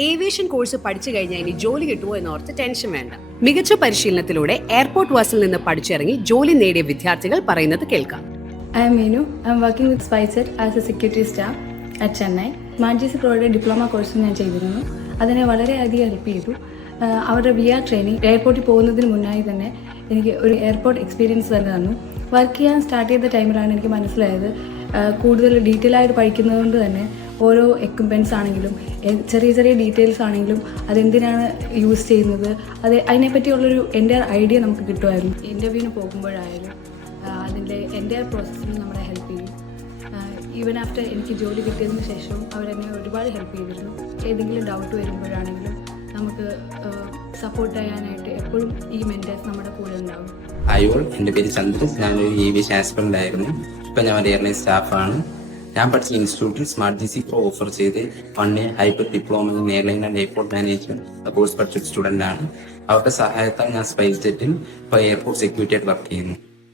Aviation course പഠിച്ചു കഴിഞ്ഞാൽ ഇനി ജോലി കിട്ടുമോ എന്നോർത്ത് ടെൻഷൻ വേണ്ട. മികച്ച പരിശീലനത്തിലൂടെ എയർപോർട്ട് വാസിൽ നിന്ന് പഠിച്ചിറങ്ങി ജോലി നേടിയ വിദ്യാർത്ഥികൾ പറയുന്നത് കേൾക്കാം. I am Meenu. I am working with SpiceJet as a security staff at Chennai. Smart GC Proയുടെ ഡിപ്ലോമ കോഴ്സ് ഞാൻ ചെയ്തിരുന്നു. അതിനെ വളരെയധികം ഹെൽപ്പ് ചെയ്തു. അവരുടെ VR ട്രെയിനിങ് എയർപോർട്ടിൽ പോകുന്നതിന് മുന്നായി തന്നെ എനിക്ക് ഒരു എയർപോർട്ട് എക്സ്പീരിയൻസ് തന്നെ തന്നു. വർക്ക് ചെയ്യാൻ സ്റ്റാർട്ട് ചെയ്ത ടൈമിലാണ് എനിക്ക് മനസ്സിലായത് കൂടുതൽ ഡീറ്റെയിൽ ആയിട്ട് പഠിക്കുന്നത് കൊണ്ട് തന്നെ ഓരോ എക്യുപ്മെൻറ്റ്സ് ആണെങ്കിലും ചെറിയ ചെറിയ ഡീറ്റെയിൽസ് ആണെങ്കിലും അതെന്തിനാണ് യൂസ് ചെയ്യുന്നത് അതിനെപ്പറ്റിയുള്ളൊരു എൻ്റെ ഐഡിയ നമുക്ക് കിട്ടുമായിരുന്നു. ഇൻ്റർവ്യൂവിന് പോകുമ്പോഴായാലും അതിൻ്റെ എൻ്റെ പ്രോസസ്സിന് നമ്മളെ ഹെൽപ്പ് ചെയ്യും. ഈവൻ ആഫ്റ്റർ എനിക്ക് ജോലി കിട്ടിയതിന് ശേഷവും അവരെന്നെ ഒരുപാട് ഹെൽപ്പ് ചെയ്തിരുന്നു. ഏതെങ്കിലും ഡൗട്ട് വരുമ്പോഴാണെങ്കിലും നമുക്ക് സപ്പോർട്ട് ചെയ്യാനായിട്ട് എപ്പോഴും ഈ മെൻറ്റേഴ്സ് നമ്മുടെ കൂടെ ഉണ്ടാവും. ഹായ്, എൻ്റെ പേര് ചന്ദ്രൻ. ഞാനൊരു ഏവിയേഷൻ ആസ്പിറൻ്റ് ആയിരുന്നു. ഇപ്പം ഞാൻ ഒരു എയർലൈൻ സ്റ്റാഫാണ്. ഞാൻ പഠിച്ച ഇൻസ്റ്റിറ്റ്യൂട്ടിൽ സ്മാർട്ട് GC Pro ഓഫർ ചെയ്ത് 1 year hyper diploma in airline and airport management course പഠിച്ച സ്റ്റുഡൻ്റ് ആണ്. അവരുടെ സഹായത്താൽ ഞാൻ സ്പൈസ് ജെറ്റിൽ ഇപ്പോൾ എയർപോർട്ട് സെക്യൂരിറ്റി ആയിട്ട് വർക്ക് ചെയ്യുന്നു.